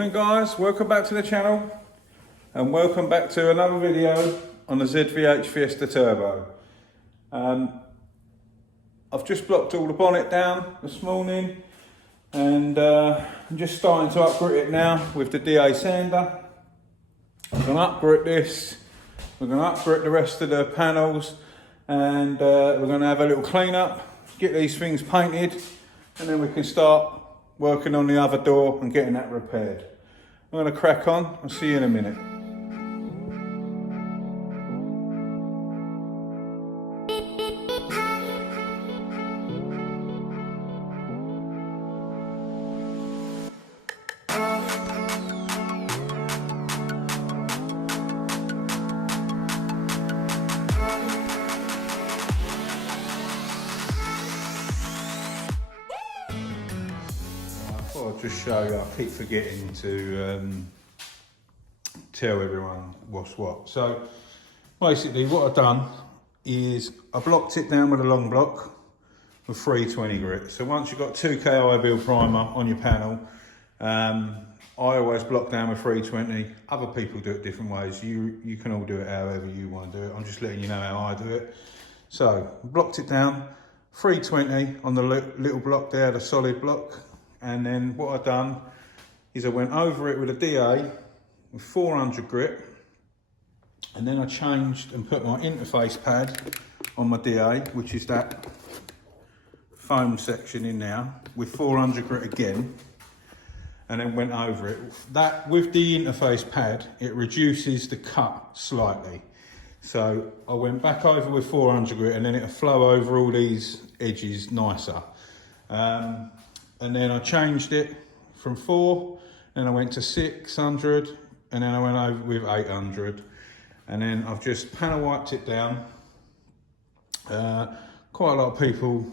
Morning guys, welcome back to the channel and welcome back to another video on the ZVH Fiesta Turbo. I've just blocked all the bonnet down this morning and I'm just starting to upgrit it now with the DA sander. I'm going to upgrit this, we're going to upgrit the rest of the panels and we're going to have a little clean up, get these things painted and then we can start working on the other door and getting that repaired. I'm going to crack on, I'll see you in a minute. I'll just show you, I keep forgetting to tell everyone what's what. So basically what I've done is I blocked it down with a long block with 320 grit. So once you've got 2K I-build primer on your panel, I always block down with 320. Other people do it different ways. You can all do it however you want to do it. I'm just letting you know how I do it. So blocked it down, 320 on the little block there, the solid block. And then what I've done is I went over it with a DA with 400 grit, and then I changed and put my interface pad on my DA, which is that foam section in there, with 400 grit again, and then went over it. That, with the interface pad, it reduces the cut slightly. So I went back over with 400 grit and then it'll flow over all these edges nicer. And then I changed it from 4, then I went to 600, and then I went over with 800. And then I've just panel wiped it down. Quite a lot of people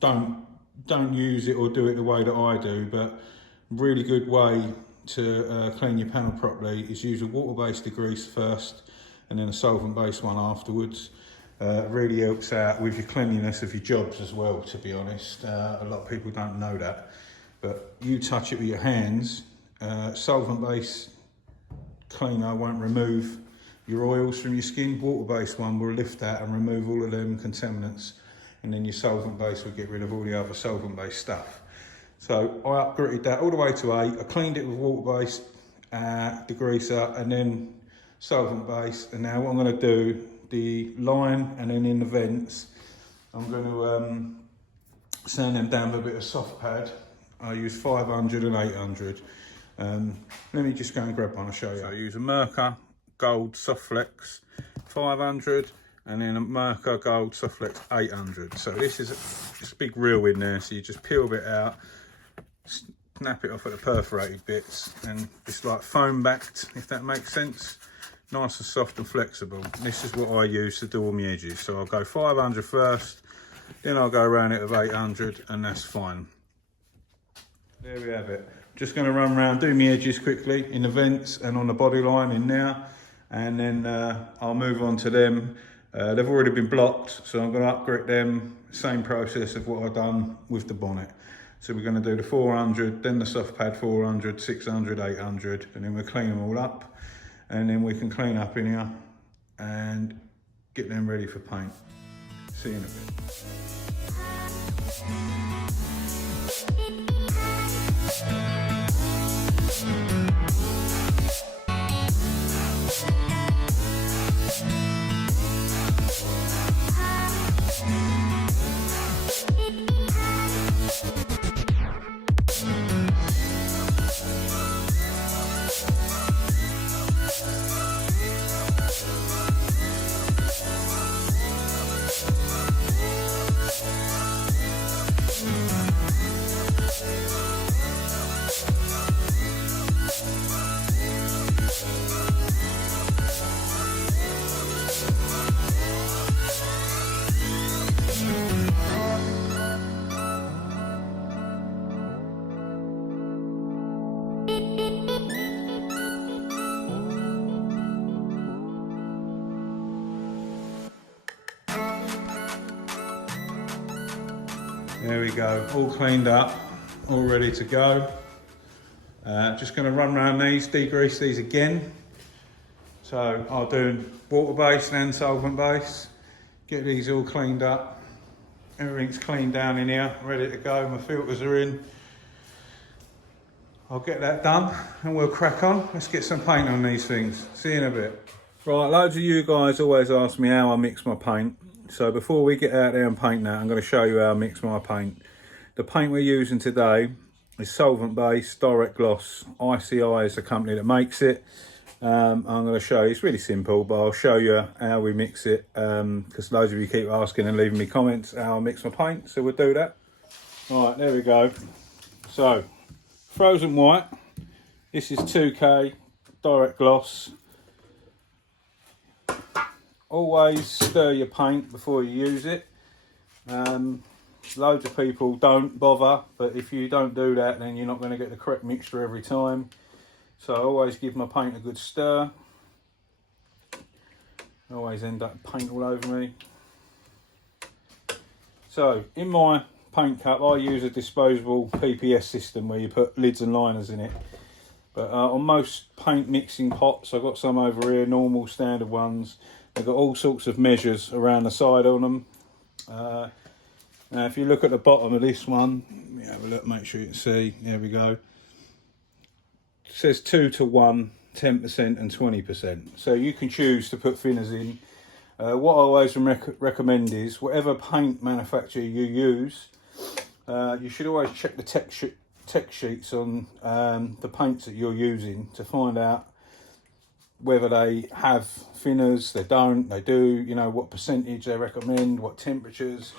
don't use it or do it the way that I do, but really good way to clean your panel properly is use a water-based degrease first, and then a solvent-based one afterwards. Really helps out with your cleanliness of your jobs as well, to be honest. A lot of people don't know that, but you touch it with your hands. Solvent-based cleaner won't remove your oils from your skin. Water-based one will lift that and remove all of them contaminants, and then your solvent-based will get rid of all the other solvent-based stuff. So I upgraded that all the way to 8. I cleaned it with water-based degreaser and then solvent-based, and now what I'm going to do, the line and then in the vents, I'm going to sand them down with a bit of soft pad. I use 500 and 800. Let me just go and grab one and show you. So I use a Merkur Gold Soft Flex 500 and then a Merkur Gold Soft Flex 800. So this is a big reel in there, so you just peel a bit out, snap it off at the perforated bits, and it's like foam backed, if that makes sense. Nice and soft and flexible. This is what I use to do all my edges. So I'll go 500 first, then I'll go around it with 800, and that's fine. There we have it. Just going to run around, do my edges quickly in the vents and on the body line in now, and then I'll move on to them. They've already been blocked, so I'm going to upgrade them. Same process of what I've done with the bonnet. So we're going to do the 400, then the soft pad 400, 600, 800, and then we'll clean them all up. And then we can clean up in here and get them ready for paint. See you in a bit. There we go, all cleaned up, all ready to go. Just going to run around these, degrease these again. So I'll do water based and solvent based. Get these all cleaned up. Everything's cleaned down in here, ready to go. My filters are in. I'll get that done and we'll crack on. Let's get some paint on these things. See you in a bit. Right, loads of you guys always ask me how I mix my paint. So before we get out there and paint that, I'm going to show you how I mix my paint. The paint we're using today is solvent based, direct gloss. ICI is the company that makes it. I'm going to show you, it's really simple, but I'll show you how we mix it, because loads of you keep asking and leaving me comments how I mix my paint, so we'll do that. All right, there we go. So, frozen white, this is 2K, direct gloss. Always stir your paint before you use it. Loads of people don't bother, but if you don't do that, then you're not going to get the correct mixture every time. So I always give my paint a good stir. I always end up paint all over me. So in my paint cup, I use a disposable PPS system where you put lids and liners in it. But on most paint mixing pots, I've got some over here, normal standard ones. They've got all sorts of measures around the side on them. Now if you look at the bottom of this one, let me have a look, make sure you can see, there we go. It says 2 to 1, 10% and 20%. So you can choose to put thinners in. What I always recommend is, whatever paint manufacturer you use, you should always check the tech sheets on the paints that you're using to find out whether they have thinners, they don't, they do, you know, what percentage they recommend, what temperatures,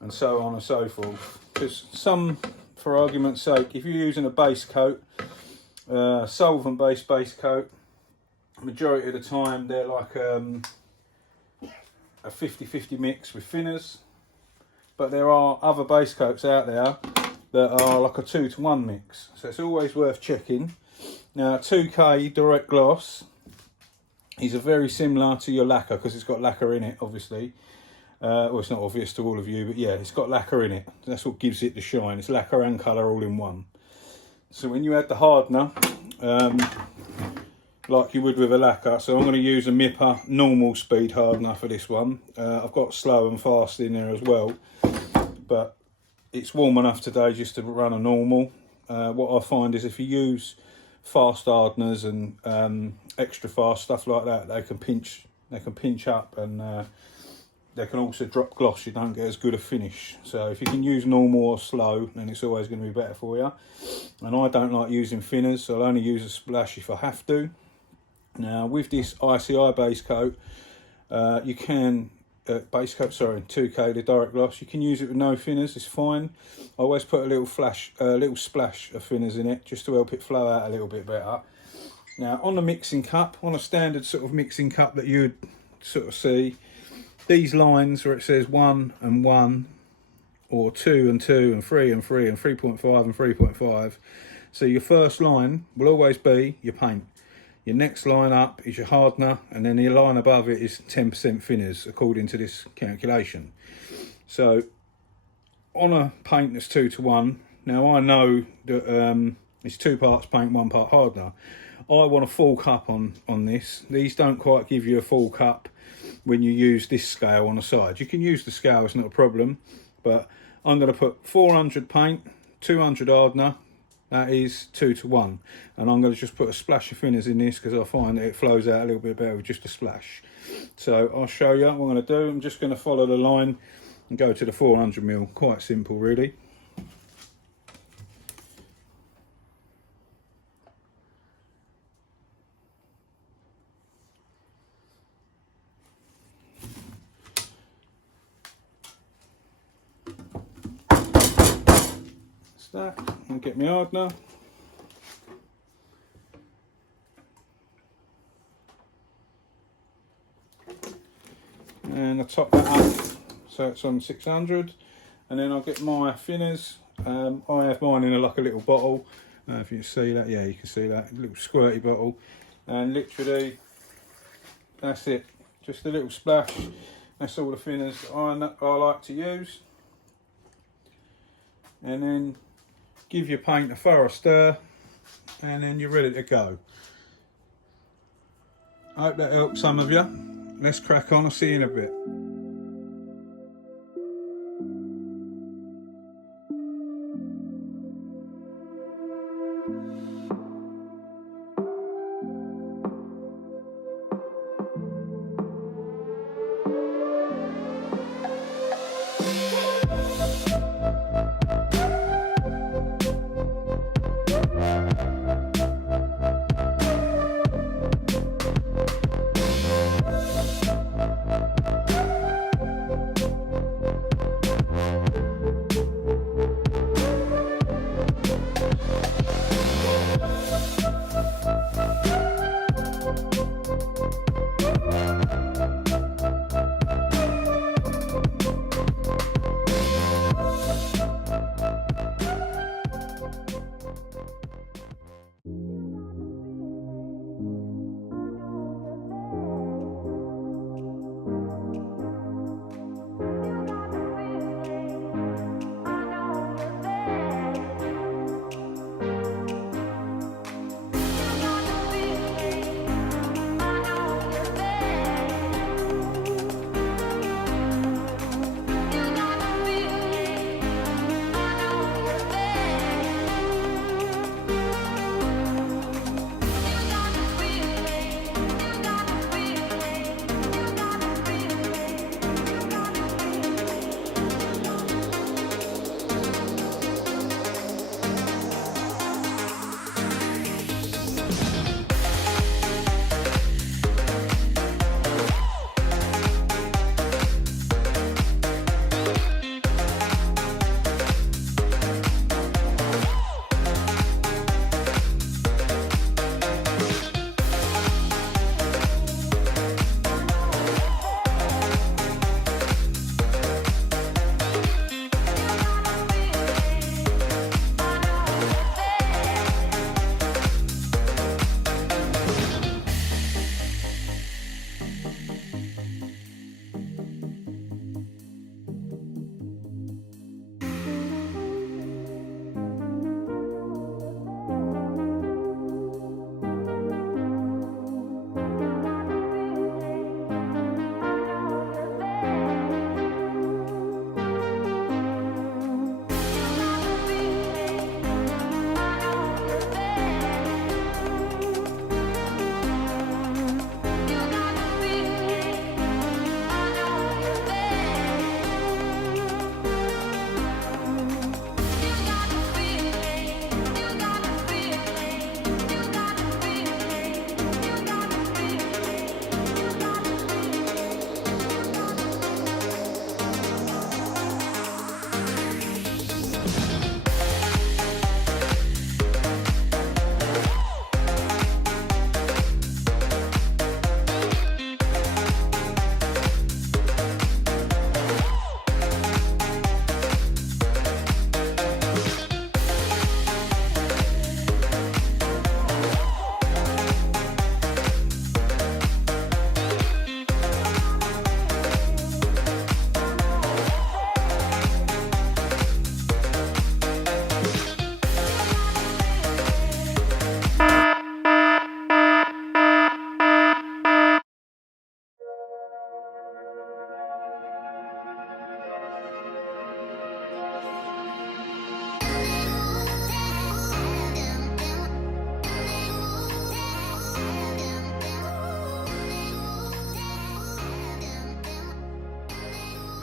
and so on and so forth. Because some, for argument's sake, if you're using a base coat, solvent based base coat, majority of the time they're like a 50-50 mix with thinners, but there are other base coats out there that are like a 2 to 1 mix, so it's always worth checking. Now 2K direct gloss is very similar to your lacquer, because it's got lacquer in it, obviously. Well, it's not obvious to all of you, but yeah, it's got lacquer in it. That's what gives it the shine. It's lacquer and colour all in one. So when you add the hardener, like you would with a lacquer, so I'm going to use a MIPA normal speed hardener for this one. I've got slow and fast in there as well, but it's warm enough today just to run a normal. What I find is if you use fast hardeners and extra fast stuff like that, they can pinch up, and they can also drop gloss. You don't get as good a finish. So if you can use normal or slow, then it's always going to be better for you. And I don't like using thinners, so I'll only use a splash if I have to. Now with this ICI base coat, you can, 2K, the direct gloss, you can use it with no thinners, it's fine. I always put a little splash of thinners in it, just to help it flow out a little bit better. Now on the mixing cup, on a standard sort of mixing cup that you'd sort of see, these lines where it says 1 and 1, or 2 and 2, and 3 and 3, and 3.5 and 3.5. So your first line will always be your paint. Your next line up is your hardener, and then the line above it is 10% thinners, according to this calculation. So on a paint that's 2 to 1, now I know that it's 2 parts paint, 1 part hardener. I want a full cup on this. These don't quite give you a full cup when you use this scale on the side. You can use the scale, it's not a problem, but I'm going to put 400 paint, 200 hardener, that is 2 to 1, and I'm going to just put a splash of thinners in this because I find that it flows out a little bit better with just a splash. So I'll show you what I'm going to do. I'm just going to follow the line and go to the 400ml, quite simple really. That and get my hardener, and I top that up so it's on 600, and then I'll get my thinners. I have mine in like a little bottle, if you see that, yeah, you can see that, a little squirty bottle, and literally that's it, just a little splash. That's all the thinners I like to use, and then give your paint a thorough stir, and then you're ready to go. I hope that helps some of you. Let's crack on, I'll see you in a bit.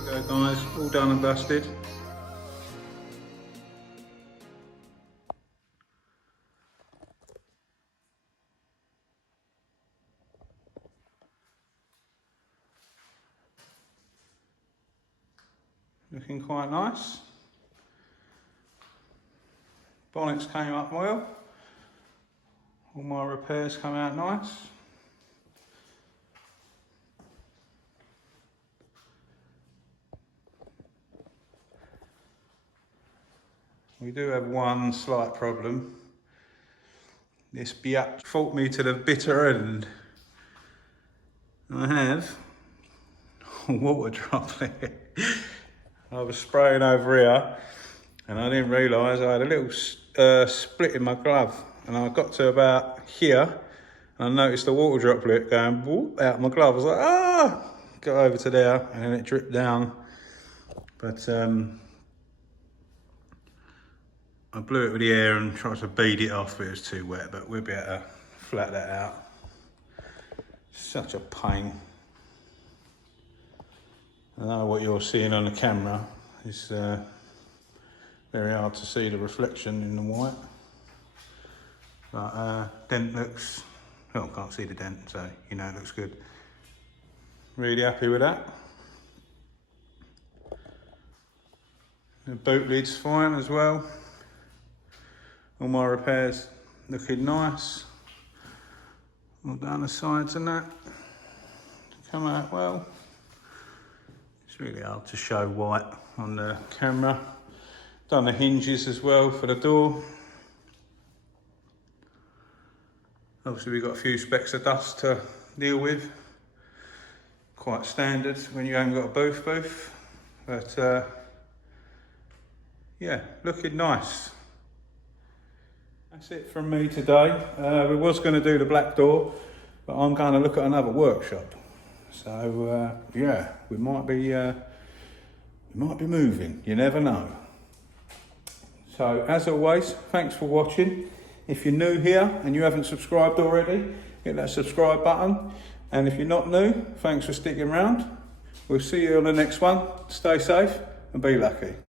There you go guys, all done and dusted. Looking quite nice. Bonnets came up well. All my repairs come out nice. We do have one slight problem. This biatch fought me to the bitter end. I have a water droplet. I was spraying over here and I didn't realise I had a little split in my glove. and I got to about here, and I noticed the water droplet going whoop, out of my glove. I was like, ah! Got over to there, and then it dripped down. But I blew it with the air and tried to bead it off, but it was too wet, but we'll be able to flat that out. Such a pain. I know what you're seeing on the camera is very hard to see the reflection in the white. But dent looks, well, can't see the dent, so you know it looks good. Really happy with that. The boot lid's fine as well. All my repairs looking nice. All down the sides and that. Come out well. It's really hard to show white on the camera. Done the hinges as well for the door. Obviously we've got a few specks of dust to deal with. Quite standard when you haven't got a booth. But yeah, looking nice. That's it from me today. We was going to do the black door, but I'm going to look at another workshop. So yeah, we might be moving. You never know. So as always, thanks for watching. If you're new here and you haven't subscribed already, hit that subscribe button. And if you're not new, thanks for sticking around. We'll see you on the next one. Stay safe and be lucky.